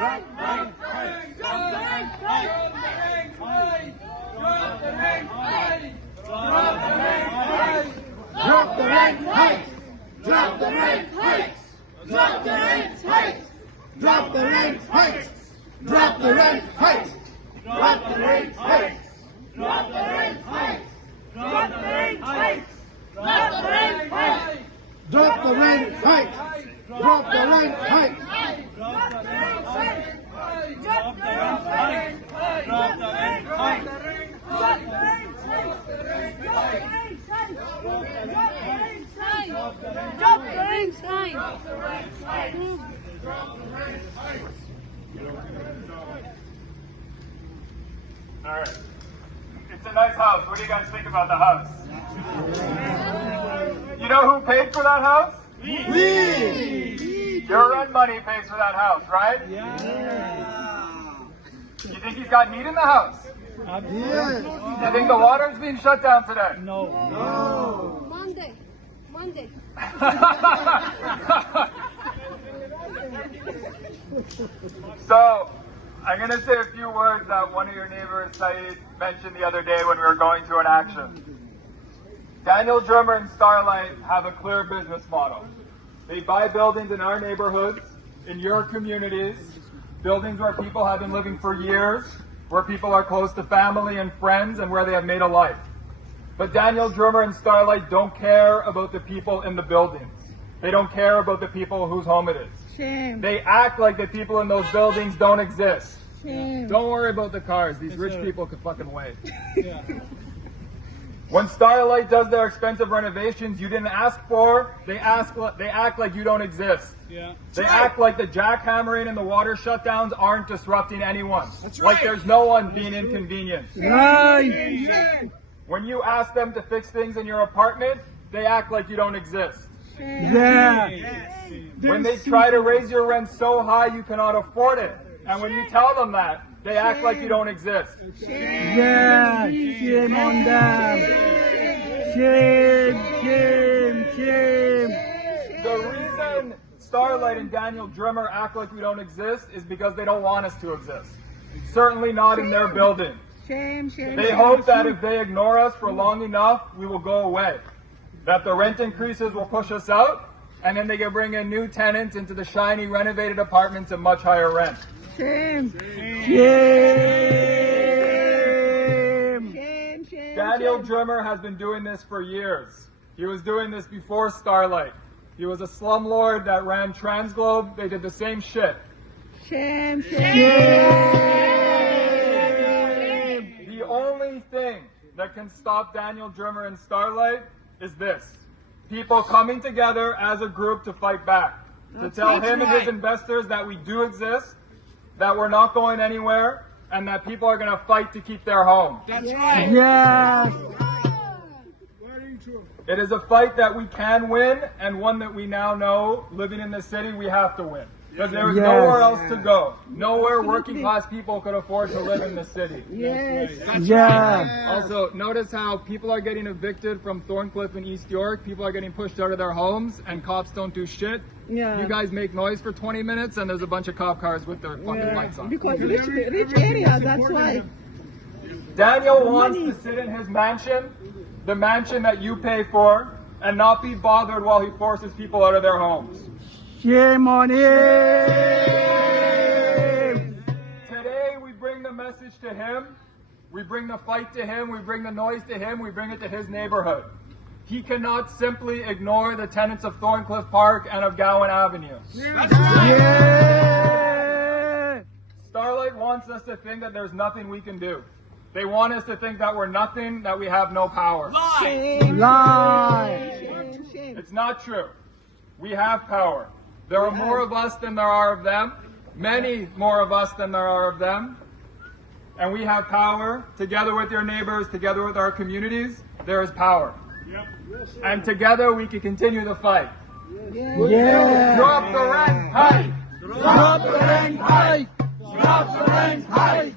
Drop the rent hikes! Drop the rent hikes! Drop the rent hikes! Drop the rent hikes! Drop the rent hikes! Drop the rent hikes! Drop the rent hikes! Drop the rent hikes! Drop the rent hikes! Drop the rent hikes! Drop the rent hikes! Drop the rent hikes! Drop the rent hikes! Drop the rent hikes! Drop the rent All right. It's a nice house. What do you guys think about the house? You know who paid for that house? We! Your rent money pays for that house, right? Yeah. You think he's got heat in the house? Yes. You think the water's being shut down today? No. Monday. So, I'm going to say a few words that one of your neighbors, Saeed, mentioned the other day when we were going to an action. Daniel Drimmer and Starlight have a clear business model. They buy buildings in our neighborhoods, in your communities, buildings where people have been living for years, where people are close to family and friends, and where they have made a life. But Daniel Drimmer and Starlight don't care about the people in the buildings. They don't care about the people whose home it is. Shame. They act like the people in those buildings don't exist. Shame. Don't worry about the cars. These rich people can fucking wait. When Starlight does their expensive renovations you didn't ask for, they act like you don't exist. Yeah. They act like the jackhammering and the water shutdowns aren't disrupting anyone. That's Like right. there's no one being inconvenienced. Right. When you ask them to fix things in your apartment, they act like you don't exist. Yeah. When they try to raise your rent so high you cannot afford it, and when you tell them that, they act like you don't exist. Yeah. Shame on them. Shame. The reason Starlight and Daniel Drimmer act like we don't exist is because they don't want us to exist. Certainly not in their building. Shame. They hope that if they ignore us for long enough, we will go away. That the rent increases will push us out, and then they can bring in new tenants into the shiny renovated apartments at much higher rent. Shame. Daniel Drimmer has been doing this for years. He was doing this before Starlight. He was a slumlord that ran Transglobe. They did the same shit. Shame. The only thing that can stop Daniel Drimmer and Starlight is this. People coming together as a group to fight back. To tell him and his investors that we do exist, that we're not going anywhere, and that people are going to fight to keep their home. That's right. Yes. It is a fight that we can win, and one that we now know, living in the city, we have to win. Because there is nowhere else to go. Nowhere working class people could afford to live in the city. Yes. Yeah. Also, notice how people are getting evicted from Thorncliffe in East York. People are getting pushed out of their homes, and cops don't do shit. Yeah. You guys make noise for 20 minutes, and there's a bunch of cop cars with their fucking lights on. Because rich areas, that's why. Daniel wants to sit in his mansion, the mansion that you pay for, and not be bothered while he forces people out of their homes. Shame on him. Today we bring the message to him, we bring the fight to him, we bring the noise to him, we bring it to his neighborhood. He cannot simply ignore the tenants of Thorncliffe Park and of Gowan Avenue. Yeah. Starlight wants us to think that there's nothing we can do. They want us to think that we're nothing, that we have no power. Lie. It's not true. We have power. There are more of us than there are of them. Many more of us than there are of them. And we have power. Together with your neighbors, together with our communities, there is power. And together we can continue the fight. Yeah. Drop the rent hike! Drop the rent hike. Drop the rent hike.